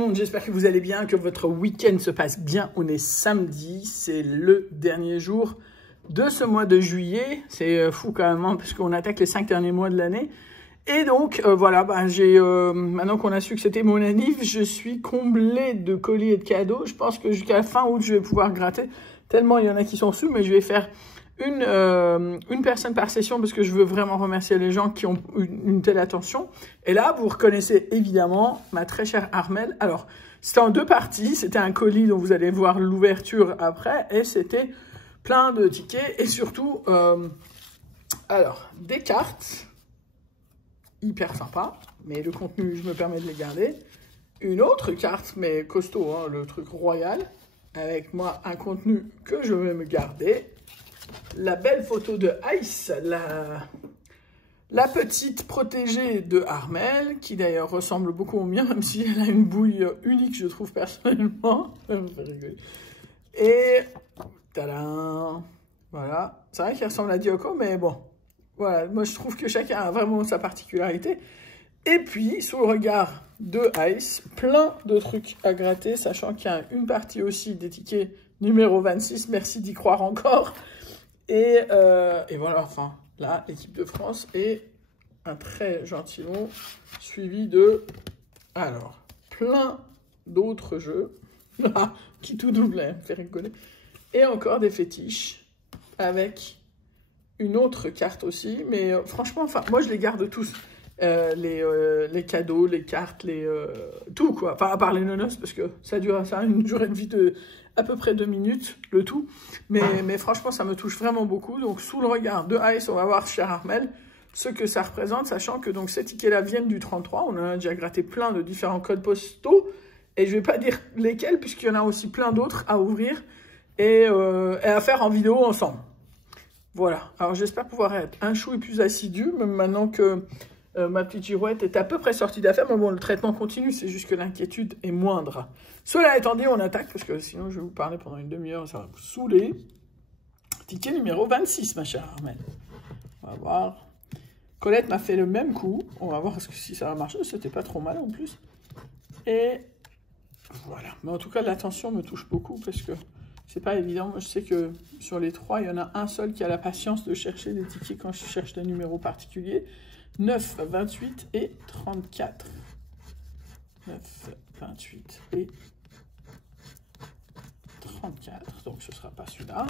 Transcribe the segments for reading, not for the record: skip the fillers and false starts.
monde, j'espère que vous allez bien, que votre week-end se passe bien. On est samedi, c'est le dernier jour de ce mois de juillet. C'est fou quand même, hein, parce qu'on attaque les 5 derniers mois de l'année. Et donc, voilà, maintenant qu'on a su que c'était mon anniv, je suis comblée de colis et de cadeaux. Je pense que jusqu'à la fin août, je vais pouvoir gratter, tellement il y en a qui sont sous, mais je vais faire une personne par session parce que je veux vraiment remercier les gens qui ont une telle attention. Et là, vous reconnaissez évidemment ma très chère Armelle. Alors, c'était en 2 parties. C'était un colis dont vous allez voir l'ouverture après. Et c'était plein de tickets. Et surtout, alors, des cartes. Hyper sympa. Mais le contenu, je me permets de les garder. Une autre carte, mais costaud, hein, le truc royal. Avec moi, un contenu que je vais me garder. La belle photo de Ice, la petite protégée de Armelle, qui d'ailleurs ressemble beaucoup au mien, même si elle a une bouille unique, je trouve personnellement. Et, tadam, voilà. C'est vrai qu'il ressemble à Dioko, mais bon, voilà. Moi, je trouve que chacun a vraiment sa particularité. Et puis, sous le regard de Ice, plein de trucs à gratter, sachant qu'il y a une partie aussi des tickets numéro 26. Merci d'y croire encore. Et voilà, enfin, là, l'équipe de France et un très gentil mot suivi de, alors, plein d'autres jeux, qui tout double, hein, me fait rigoler, et encore des fétiches avec une autre carte aussi, mais franchement, enfin, moi, je les garde tous, les cadeaux, les cartes, tout, quoi, enfin, à part les nonos, parce que ça a une durée de vie de à peu près 2 minutes, le tout. Mais franchement, ça me touche vraiment beaucoup. Donc, sous le regard de Ice, on va voir, cher Armelle, ce que ça représente, sachant que donc, ces tickets-là viennent du 33. On en a déjà gratté plein de différents codes postaux. Et je ne vais pas dire lesquels, puisqu'il y en a aussi plein d'autres à ouvrir et à faire en vidéo ensemble. Voilà. Alors, j'espère pouvoir être un chouille plus assidu, même maintenant que ma petite girouette est à peu près sortie d'affaire. Mais bon, le traitement continue, c'est juste que l'inquiétude est moindre. Cela étant dit, on attaque, parce que sinon je vais vous parler pendant une demi-heure, ça va vous saouler. Ticket numéro 26, ma chère Armelle. On va voir. Colette m'a fait le même coup. On va voir si ça va marcher. C'était pas trop mal en plus. Et voilà. Mais en tout cas, l'attention me touche beaucoup, parce que c'est pas évident. Moi, je sais que sur les 3, il y en a un seul qui a la patience de chercher des tickets quand je cherche des numéros particuliers. 9, 28 et 34. 9, 28 et 34. Donc, ce ne sera pas celui-là.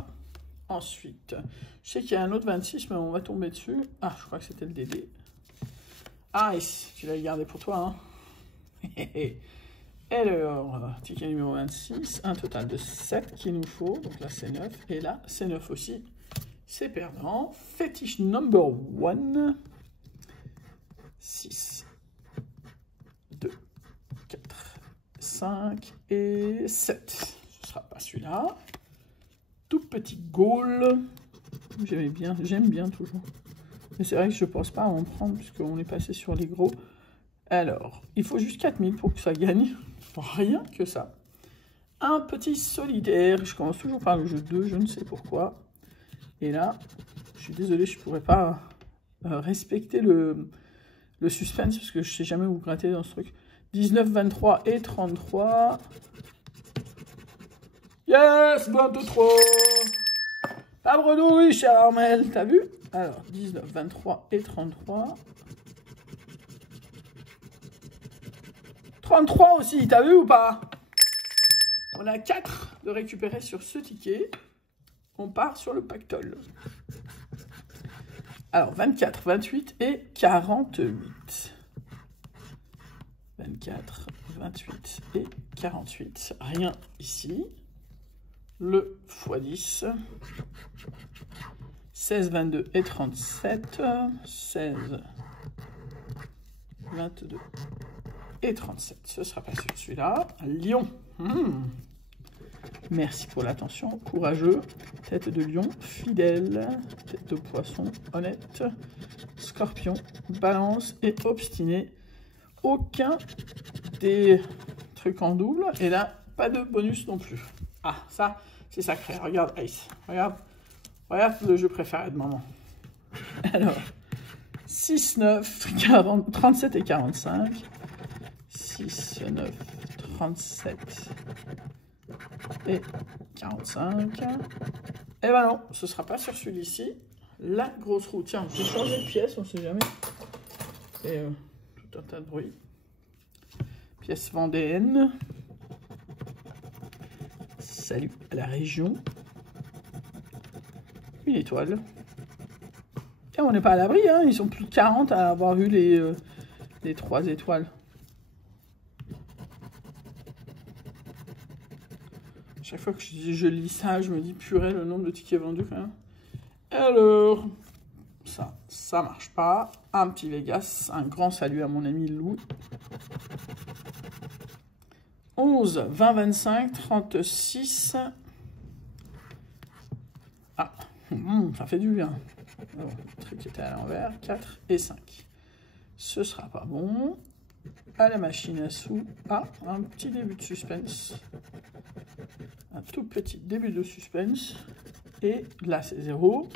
Ensuite, je sais qu'il y a un autre 26, mais on va tomber dessus. Ah, je crois que c'était le DD. Ah, tu l'as gardé pour toi, hein. Alors, ticket numéro 26. Un total de 7 qu'il nous faut. Donc là, c'est 9. Et là, c'est 9 aussi. C'est perdant. Fétiche number 1. 6, 2, 4, 5 et 7. Ce ne sera pas celui-là. Tout petit goal. J'aime bien toujours. Mais c'est vrai que je ne pense pas à en prendre puisqu'on est passé sur les gros. Alors, il faut juste 4000 pour que ça gagne. Rien que ça. Un petit solidaire. Je commence toujours par le jeu 2, je ne sais pourquoi. Et là, je suis désolé, je ne pourrais pas respecter le suspense, parce que je sais jamais où gratter dans ce truc. 19, 23 et 33. Yes, 23. Pas bredouille, cher Armelle, t'as vu? Alors, 19, 23 et 33. 33 aussi, t'as vu ou pas? On a 4 de récupérer sur ce ticket. On part sur le pactole. Alors, 24, 28 et 48. 24, 28 et 48. Rien ici. Le x10. 16, 22 et 37. 16, 22 et 37. Ce sera pas sur celui-là. Lion. Merci pour l'attention. Courageux. Tête de lion. Fidèle. Tête de poisson. Honnête. Scorpion. Balance et obstiné. Aucun des trucs en double. Et là, pas de bonus non plus. Ah, ça, c'est sacré. Regarde Ice. Regarde le jeu préféré de maman. Alors, 6, 9, 40, 37 et 45. 6, 9, 37 et 45. Et ben non, ce sera pas sur celui-ci. La grosse roue. Tiens, j'ai changé de pièce, on sait jamais. Et tout un tas de bruit. Pièce vendéenne. Salut à la région. Une étoile. Et on n'est pas à l'abri, hein. Ils sont plus de 40 à avoir eu les 3 étoiles. Chaque fois que je lis ça, je me dis purée, le nombre de tickets vendus quand même. Alors, ça marche pas. Un petit Vegas, un grand salut à mon ami Lou. 11, 20, 25, 36. Ah, ça fait du bien. Alors, le truc était à l'envers. 4 et 5. Ce sera pas bon. À la machine à sous. Ah, un petit début de suspense. Un tout petit début de suspense. Et là, c'est 0.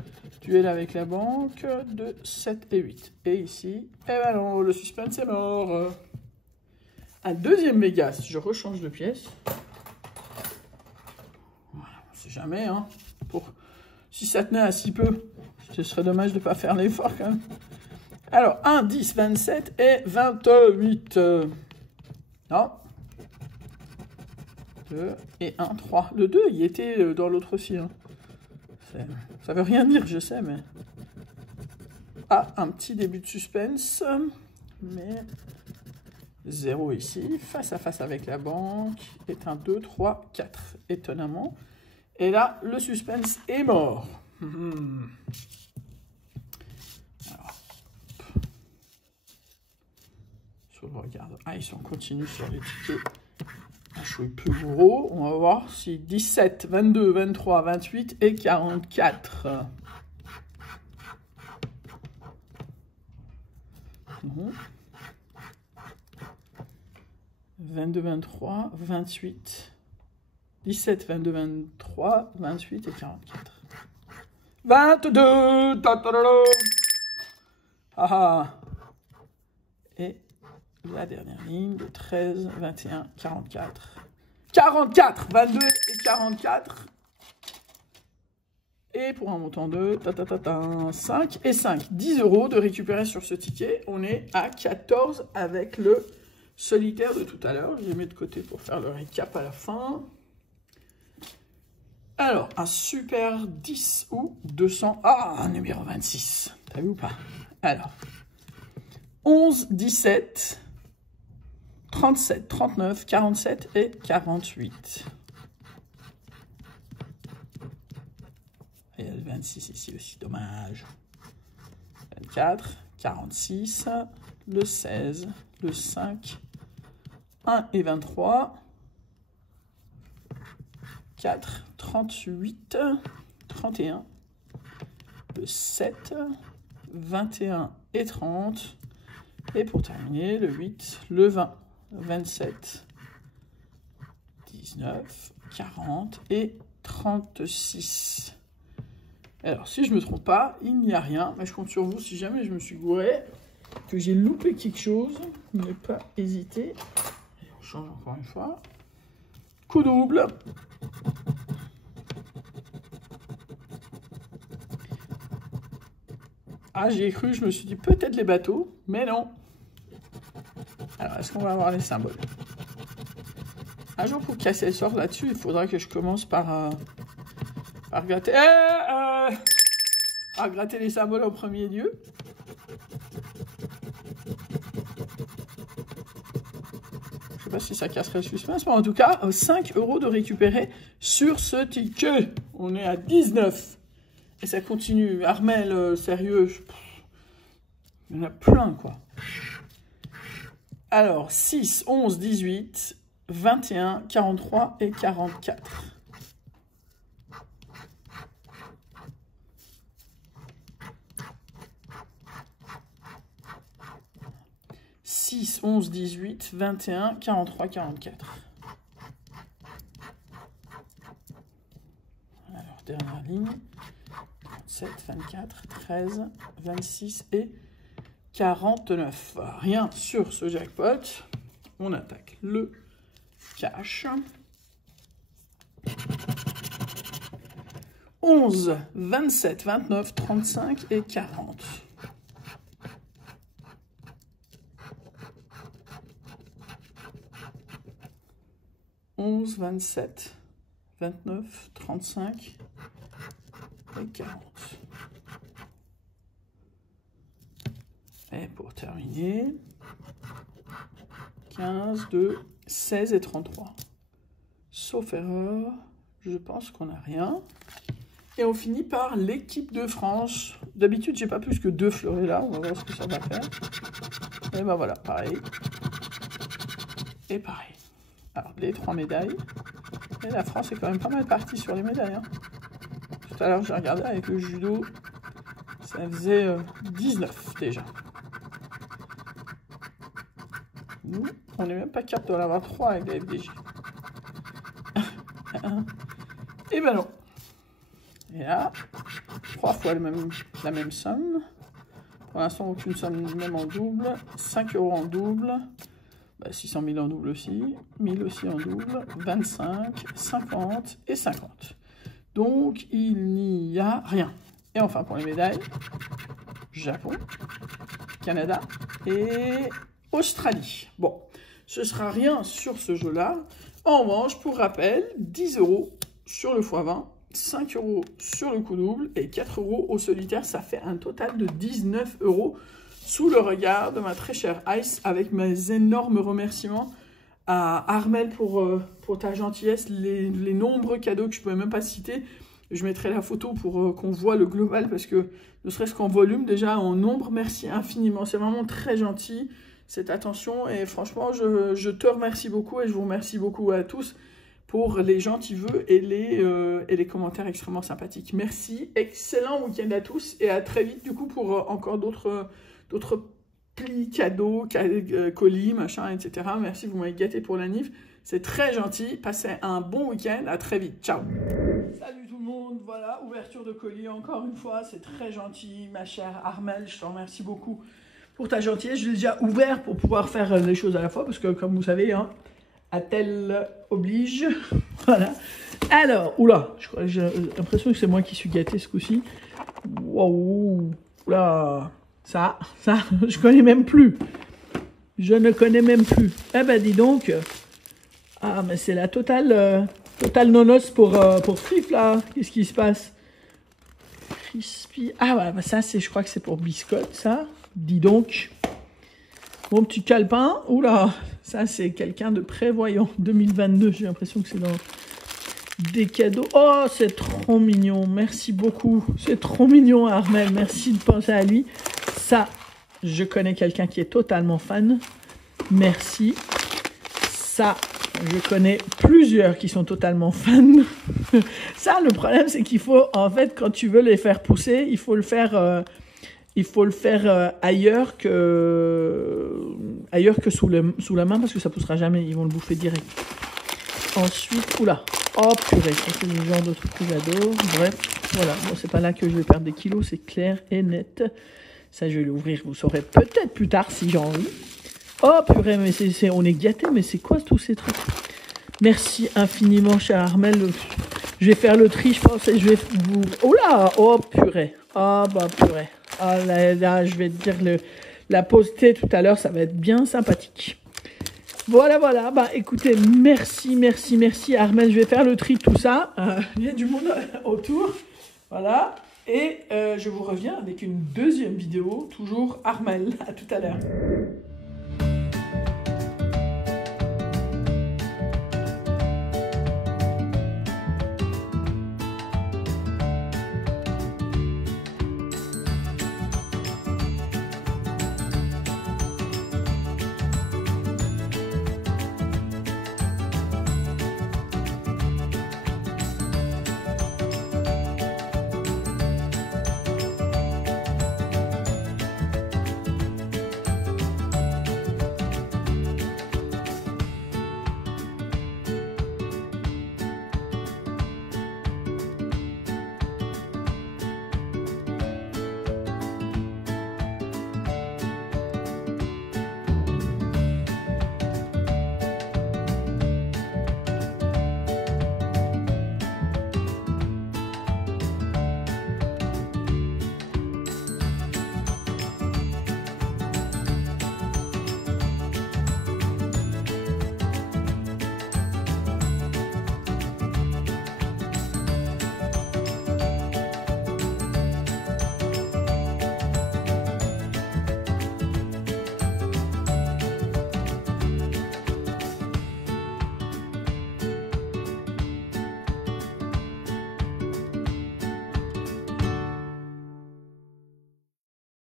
Duel avec la banque de 7 et 8. Et ici, eh ben non, le suspense est mort. Un deuxième Vegas, je rechange de pièce. Voilà, on sait jamais, hein. Si ça tenait à si peu, ce serait dommage de ne pas faire l'effort quand même. Alors, 1, 10, 27 et 28. Non. 2 et 1, 3. Le 2, il était dans l'autre aussi. Hein. Ça veut rien dire, je sais, mais... Ah, un petit début de suspense. Mais 0 ici. Face à face avec la banque. Est un 2, 3, 4. Étonnamment. Et là, le suspense est mort. Alors, sur le regard. Ah, ils sont continus sur les tickets. Un chouille plus gros. On va voir si 17, 22, 23, 28 et 44. Non. 22, 23, 28. 17, 22, 23, 28 et 44. 22! Ah! Et la dernière ligne de 13, 21, 44. 44! 22 et 44. Et pour un montant de 5 et 5. 10 € de récupérer sur ce ticket. On est à 14 avec le solitaire de tout à l'heure. Je les mets de côté pour faire le récap à la fin. Alors, un super 10 ou 200. Ah, un numéro 26. T'as vu ou pas? Alors, 11, 17, 37, 39, 47 et 48. Il y a le 26 ici aussi, dommage. 24, 46, le 16, le 5, 1 et 23. 4, 38, 31, le 7, 21 et 30. Et pour terminer, le 8, le 20, 27, 19, 40 et 36. Alors, si je ne me trompe pas, il n'y a rien. Mais je compte sur vous si jamais je me suis gouré, que j'ai loupé quelque chose. Ne pas hésiter. Et on change encore une fois. Coup double. Ah, j'y ai cru, je me suis dit peut-être les bateaux, mais non. Alors, est-ce qu'on va avoir les symboles? Un jour, pour casser le sort là-dessus, il faudra que je commence par gratter... par gratter les symboles en premier lieu. Je ne sais pas si ça casserait le suspense, mais en tout cas, 5 € de récupérer sur ce ticket. On est à 19. Et ça continue. Armel, sérieux. Il y en a plein, quoi. Alors, 6, 11, 18, 21, 43 et 44. « 6, 11, 18, 21, 43, 44. » Alors, dernière ligne. 7, 24, 13, 26 et 49. Rien sur ce jackpot. On attaque le cash. 11, 27, 29, 35 et 40. Onze, 27, 29, 35 et 40. Et pour terminer, 15, 2, 16 et 33. Sauf erreur, je pense qu'on n'a rien. Et on finit par l'équipe de France. D'habitude, j'ai pas plus que 2 fleurets là. On va voir ce que ça va faire. Et ben voilà, pareil. Et pareil. Alors, les 3 médailles. Et la France est quand même pas mal partie sur les médailles. Hein. Tout à l'heure, j'ai regardé avec le judo. Ça faisait 19 déjà. Nous, on n'est même pas capable d'en avoir 3 avec la FDJ. Et ben non. Et là, 3 fois la même somme. Pour l'instant, aucune somme même en double. 5 € en double. 600 000 en double aussi. 1000 aussi en double. 25, 50 et 50. Donc, il n'y a rien. Et enfin, pour les médailles, Japon, Canada et Australie. Bon, ce sera rien sur ce jeu-là. En revanche, pour rappel, 10 € sur le x20. 5 € sur le coup double et 4 € au solitaire, ça fait un total de 19 € sous le regard de ma très chère Ice, avec mes énormes remerciements à Armel pour ta gentillesse, les nombreux cadeaux que je ne pouvais même pas citer. Je mettrai la photo pour qu'on voit le global, parce que ne serait-ce qu'en volume, déjà en nombre, merci infiniment, c'est vraiment très gentil cette attention, et franchement je te remercie beaucoup et je vous remercie beaucoup à tous pour les gentils vœux et les commentaires extrêmement sympathiques. Merci, excellent week-end à tous et à très vite du coup pour encore d'autres plis, cadeaux, colis, machin, etc. Merci, vous m'avez gâté pour la NIF. C'est très gentil. Passez un bon week-end. À très vite. Ciao. Salut tout le monde. Voilà, ouverture de colis encore une fois. C'est très gentil, ma chère Armel. Je te remercie beaucoup pour ta gentillesse. Je l'ai déjà ouvert pour pouvoir faire les choses à la fois parce que, comme vous savez, hein, Attelle oblige. Voilà. Alors, oula, j'ai l'impression que c'est moi qui suis gâté ce coup-ci. Waouh. Oula. Ça, je connais même plus. Je ne connais même plus. Eh ben, dis donc. Ah, mais c'est la totale nonos pour Frif, là. Qu'est-ce qui se passe? Crispy. Ah, ouais, bah ça, je crois que c'est pour Biscotte, ça. Dis donc. Mon petit calepin. Oula. Ça, c'est quelqu'un de prévoyant. 2022, j'ai l'impression que c'est dans des cadeaux. Oh, c'est trop mignon. Merci beaucoup. C'est trop mignon, Armel. Merci de penser à lui. Ça, je connais quelqu'un qui est totalement fan. Merci. Ça, je connais plusieurs qui sont totalement fans. Ça, le problème, c'est qu'il faut, en fait, quand tu veux les faire pousser, il faut le faire ailleurs que sous la main, parce que ça poussera jamais. Ils vont le bouffer direct. Ensuite, oula. Oh, purée. C'est le genre de truc que j'adore. Bref, voilà. Bon, c'est pas là que je vais perdre des kilos, c'est clair et net. Ça, je vais l'ouvrir. Vous saurez peut-être plus tard si j'ai envie. Oh, purée, mais on est gâtés. Mais c'est quoi tous ces trucs? Merci infiniment, cher Armel. Je vais faire le tri, je pense, et je vais vous... Oh là! Oh, purée. Oh, bah, purée. Oh là, je vais te dire, la pause thé tout à l'heure, ça va être bien sympathique. Voilà. Bah, écoutez, merci, Armel. Je vais faire le tri de tout ça. Il y a du monde autour. Voilà. Et je vous reviens avec une deuxième vidéo, toujours Armel. À tout à l'heure.